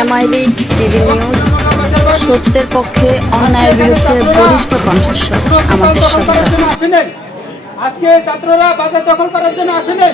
MIB TV news সত্যের পক্ষে, অন্যায়ের বিরুদ্ধে বলিষ্ঠ কণ্ঠস্বর আমাদের সাথে আজকে ছাত্ররা বাজার দখল করার জন্য আসেনি।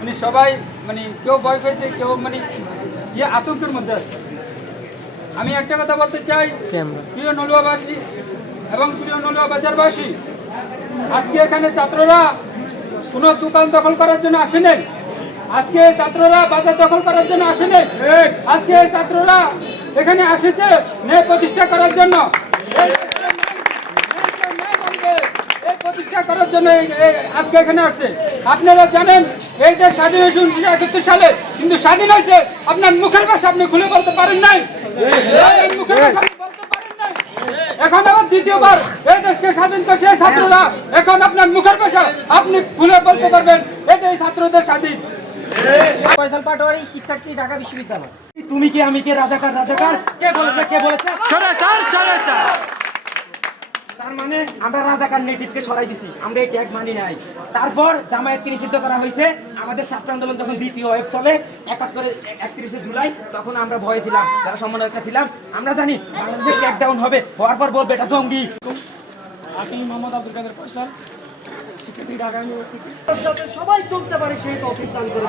মানে সবাই মানে কেউ ভয় পেয়েছে কেউ মানে ইয়ে আতঙ্কের মধ্যে আছে। আমি একটা কথা বলতে চাই প্রিয় নলুয়াবাসী এবং প্রিয় নলুয়া বাজারবাসী আজকে এখানে ছাত্ররা কোনো দোকান দখল করার জন্য আসেনি আজকে ছাত্ররা বাজার দখল করার জন্য আসেনি আজকে ছাত্ররা এখানে আসেছে ন্যায় প্রতিষ্ঠা করার জন্য এই- এই প্রতিষ্ঠা করার জন্য আজকে এখানে আসছে। আপনারা জানেন এই দেশ স্বাধীন হয়েছে উনিশশো একাত্তর সালে কিন্তু স্বাধীন হয়েছে আপনার মুখের ভাষা আপনি খুলে বলতে পারেন নাই। মুখের ভাষা আপনি বলতে পারেন নাই। এখন আবার দ্বিতীয়বার এই দেশকে স্বাধীন করছে ছাত্ররা। এখন আপনার মুখের ভাষা আপনি খুলে বলতে পারবেন এটা এই ছাত্রদের স্বাধীন। ফয়সাল পাটোয়ারি শিক্ষার্থী ঢাকা বিশ্ববিদ্যালয়। তুমি কি আমি কে রাজাকার রাজাকার? কে বলেছে কে বলেছে? তার মানে আমরা রাজাকার নেটিভকে সরাই দিছি আমরা এই ট্যাগ মানি নাই। তারপর জামায়াতকে নিষিদ্ধ করা হয়েছে। আমাদের ছাত্র আন্দোলন যখন দ্বিতীয় ওয়েব চলে একাত্তরে একত্রিশে জুলাই তখন আমরা ভয়ে ছিলাম যারা সমন্বয়কতা ছিলাম। আমরা জানি বাংলাদেশে ট্যাগ ডাউন হবে হওয়ার পর বলবে এটা জঙ্গি। আকিল মোহাম্মদ আব্দুল কাদের ফয়সাল শিক্ষার্থী ঢাকা ইউনিভার্সিটি। সবাই চলতে পারে সেই তৌফিক দান করে